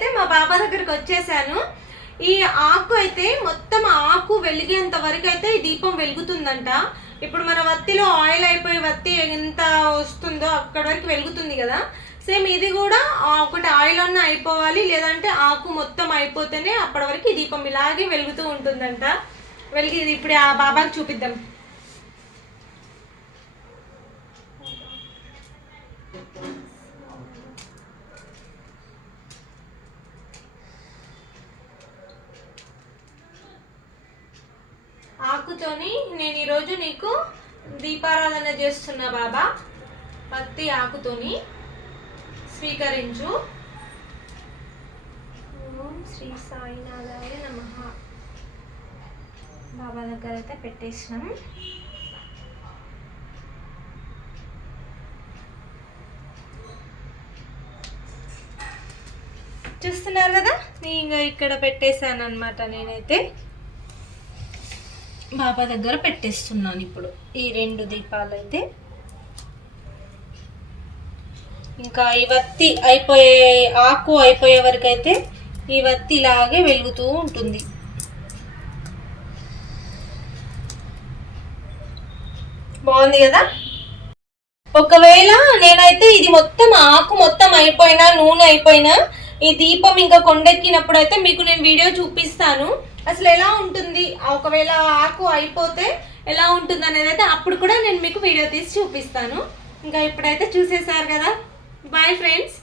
నేనైతే మా బాబా దగ్గరికి వచ్చేసాను. ఈ ఆకు అయితే మొత్తం ఆకు వెలిగేంత వరకు అయితే ఈ దీపం వెలుగుతుందంట. ఇప్పుడు మన వత్తిలో ఆయిల్ అయిపోయి వత్తి ఎంత వస్తుందో అక్కడ వరకు వెలుగుతుంది కదా, సేమ్ ఇది కూడా ఒకటి ఆయిల్ అన్న అయిపోవాలి, లేదంటే ఆకు మొత్తం అయిపోతేనే అప్పటి వరకు ఈ దీపం ఇలాగే వెలుగుతూ ఉంటుందంట. వెలిగి ఇప్పుడు ఆ బాబాకి చూపిద్దాం. ఆకుతోని నేను ఈరోజు నీకు దీపారాధన చేస్తున్నా బాబా. పత్తి ఆకుతోని స్వీకరించు. ఓం శ్రీ సాయినాథాయ నమః. బాబా దగ్గర అయితే పెట్టేసినాం. చూస్తున్నారు కదా, నేను ఇక్కడ పెట్టేశాను అనమాట. నేనైతే బాబా దగ్గర పెట్టేస్తున్నాను ఇప్పుడు ఈ 2 దీపాలు అయితే. ఇంకా ఈ వత్తి అయిపోయే, ఆకు అయిపోయే వరకు అయితే ఈ వత్తి ఇలాగే వెలుగుతూ ఉంటుంది. బాగుంది కదా. ఒకవేళ నేనైతే ఇది మొత్తం ఆకు మొత్తం అయిపోయినా, నూనె అయిపోయినా, ఈ దీపం ఇంకా కొండెక్కినప్పుడు అయితే మీకు నేను వీడియో చూపిస్తాను అసలు ఎలా ఉంటుంది. ఒకవేళ ఆకు అయిపోతే ఎలా ఉంటుంది అనేది అయితే అప్పుడు కూడా నేను మీకు వీడియో తీసి చూపిస్తాను. ఇంకా ఇప్పుడైతే చూసేసారు కదా. Bye friends.